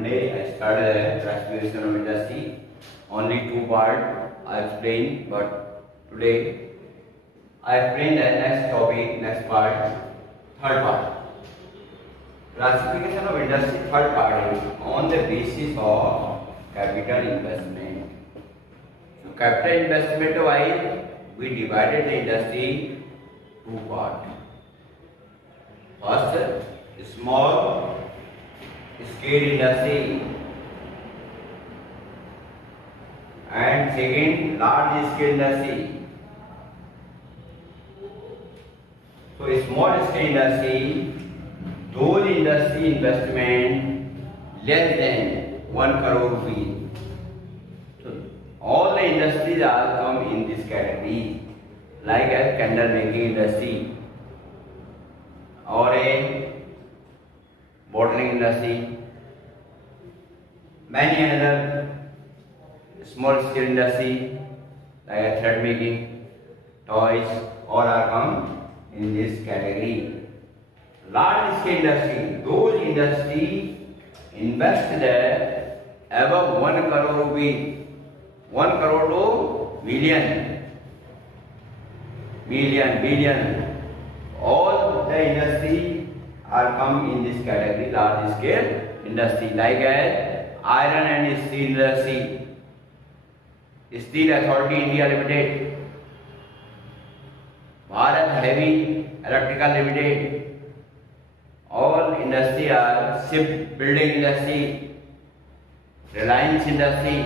Monday I started a classification of industry. Only two part I explained, but today I explain the next topic, next part, third part. Classification of industry, third part is on the basis of capital investment. So capital investment wise, we divided the industry two part. First, small scale industry, and second, large scale industry. So small scale industry, those industry investment less than 1 crore rupees. So all the industries are come in this category, like a candle making industry or a bottling industry, many other small scale industry like a thread making, toys, all are come in this category. Large scale industry, those industry invest there above 1 crore rupees, 1 crore to billion. All the industry are come in this category, large scale industry, like as iron and steel industry, Steel Authority India Limited, Bharat Heavy Electrical Limited. All industry are shipbuilding industry, Reliance industry.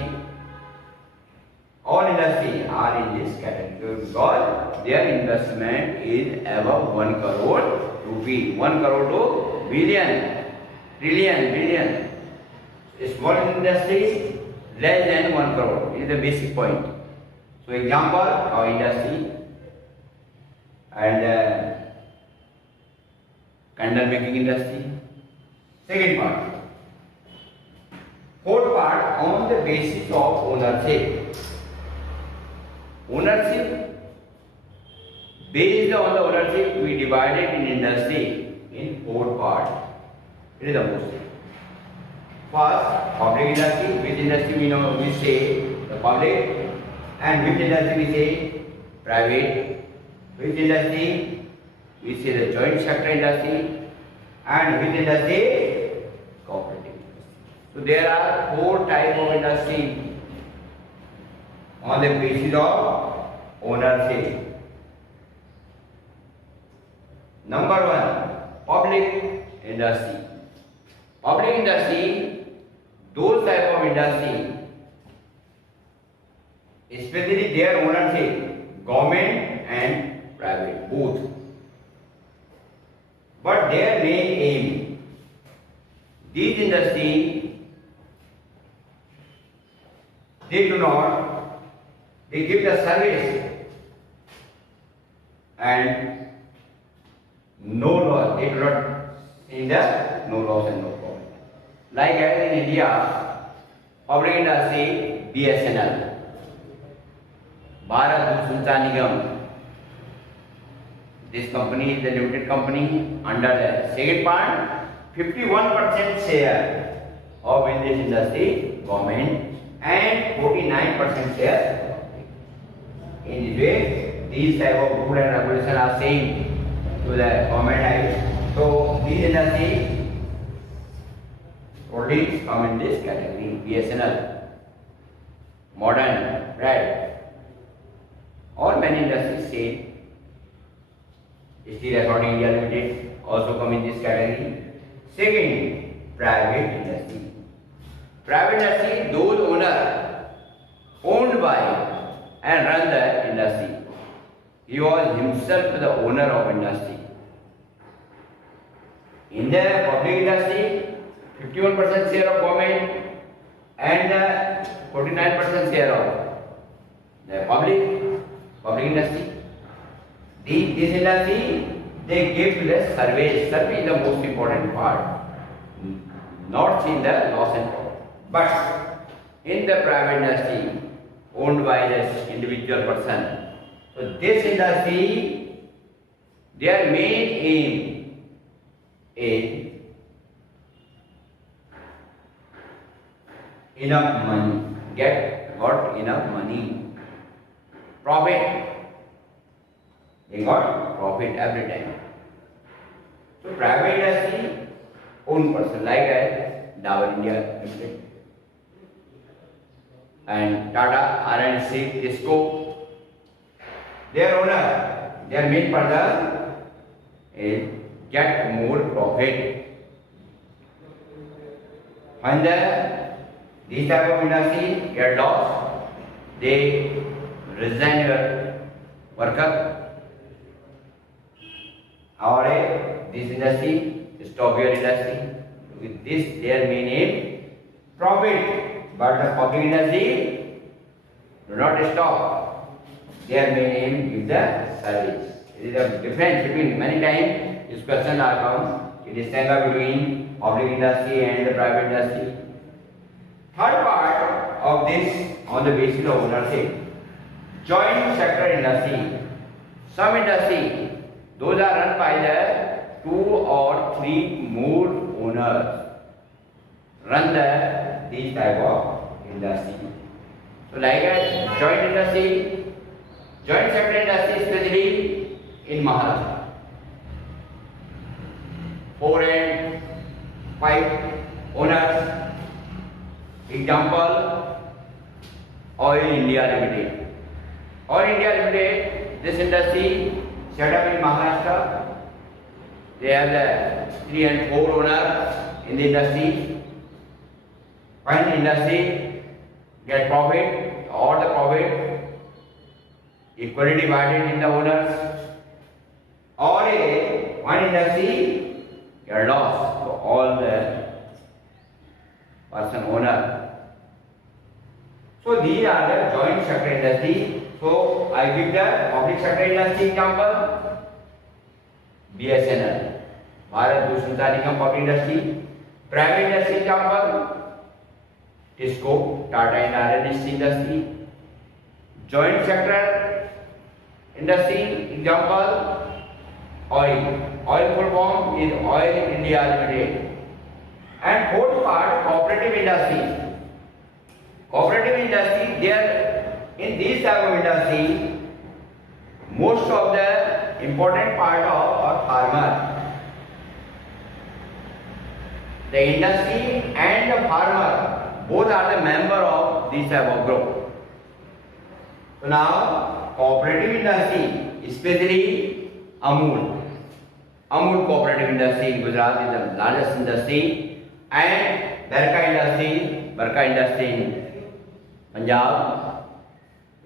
All industry are in this category because their investment is above 1 crore rupee, 1 crore to billion. Small industry less than 1 crore is the basic point. So example of industry and candle making industry. Second part. Fourth part, on the basis of ownership. Based on the ownership, we divided in industry in four parts. It is the most. First, public industry. Which industry we say the public, and which industry we say private. Which industry we say the joint sector industry, and which industry cooperative. So there are four types of industry on the basis of ownership. Number one, public industry. Public industry, those type of industry, especially their ownership, government and private, both. But their main aim, these industry, they give the service and no loss, they do not in the no loss and no profit. Like as in India, public industry, BSNL, Bharat Sanchar Nigam. This company is the limited company under the second part, 51% share of in this industry, government, and 49% share public. In this way, these type of rule and regulation are same to the government type. So these industry holdings come in this category, BSNL, modern, right? All many industries same. Steel Authority India Limited also come in this category. Second, private industry. Private industry, those owned by and run the industry. He was himself the owner of industry. In the public industry, 51% share of government and 49% share of the public industry. This industry, they give the service. Service is the most important part. Not in the loss and profit. But in the private industry, owned by this individual person, so this industry, their main aim is enough money, got enough money, profit. They got profit every time. So private industry, own person like as Dabur India Limited and Tata, RNC, Tisco, their owner, their main purpose is get more profit. When these type of industry get lost, they resign your worker or this industry, stop your industry. With this, their main aim profit, but the public industry do not stop. Their main aim is the service. It is a difference between many times this question are come. It is stand between public industry and the private industry. Third part of this on the basis of ownership, joint sector industry. Some industry, those are run by the 2 or 3 more owners. Run these type of industry. So like a joint industry, joint sector industry especially in Maharashtra. 4 and 5 owners. Example, Oil India Limited. Oil India Limited, this industry set up in Maharashtra. They have the 3 and 4 owners in the industry. When industry get profit, all the profit equally divided in the owners. Or one industry get lost, so all the person owner. So these are the joint sector industry. So I give the public sector industry example. BSNL, Bharat Dushantar Nigam public industry. Private industry example, Tisco, Tata and RNC industry. Joint sector industry example, oil. Oil full form is Oil India Limited. And fourth part, cooperative industry. Cooperative industry, there in this type of industry, most of the important part of are farmer. The industry and the farmer, both are the member of this type of group. So now, cooperative industry, especially Amul. Amul cooperative industry in Gujarat is the largest industry, and Barka industry in Punjab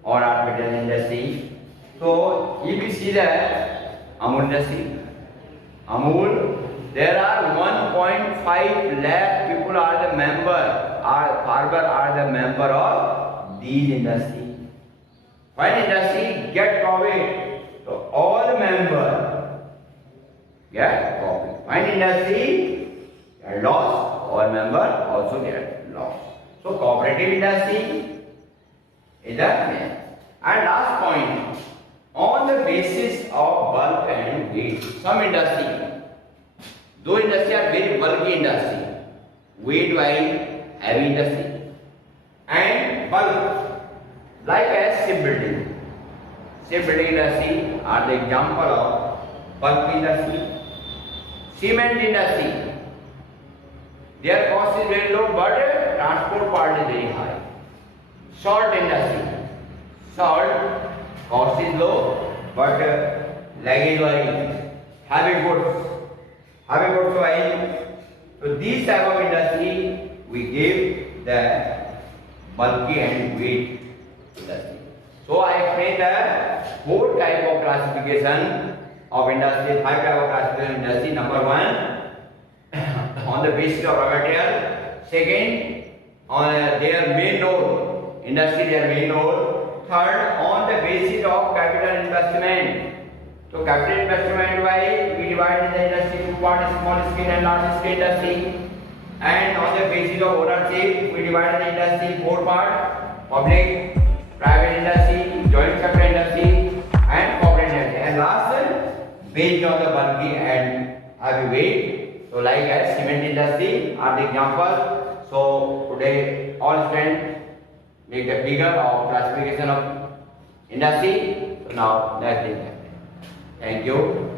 or artificial industry. So if you see that Amul industry, Amul, there are 1.5 lakh people are the member, farmer are the member of these industry. When industry get profit, so all the member get profit. When industry get loss, all member also get loss. So cooperative industry is the main. And last point, on the basis of bulk and weight, some industry, those industry are very bulky industry, weight wise heavy industry, and bulk like as shipbuilding. Shipbuilding industry are the example of bulk industry. Cement industry, their cost is very low, but transport part is very high. Salt industry, salt cost is low, but luggage oil, heavy goods oil. So these type of industry we give the bulky and weight industry. So I explained the 4 type of classification of industry, 5 type of classification of industry. Number 1, on the basis of raw material. Second, on their main role, industry their main role. Third, on the basis of capital investment. So capital investment wise, we divide the industry into part, small scale and large scale industry. And on the basis of ownership, we divide the industry 4 parts: public, private industry, joint sector industry, and corporate industry. And last, based on the bulky and heavy weight. So like as cement industry are the example. So today all students make a figure of classification of industry. So now let's take that. Thank you.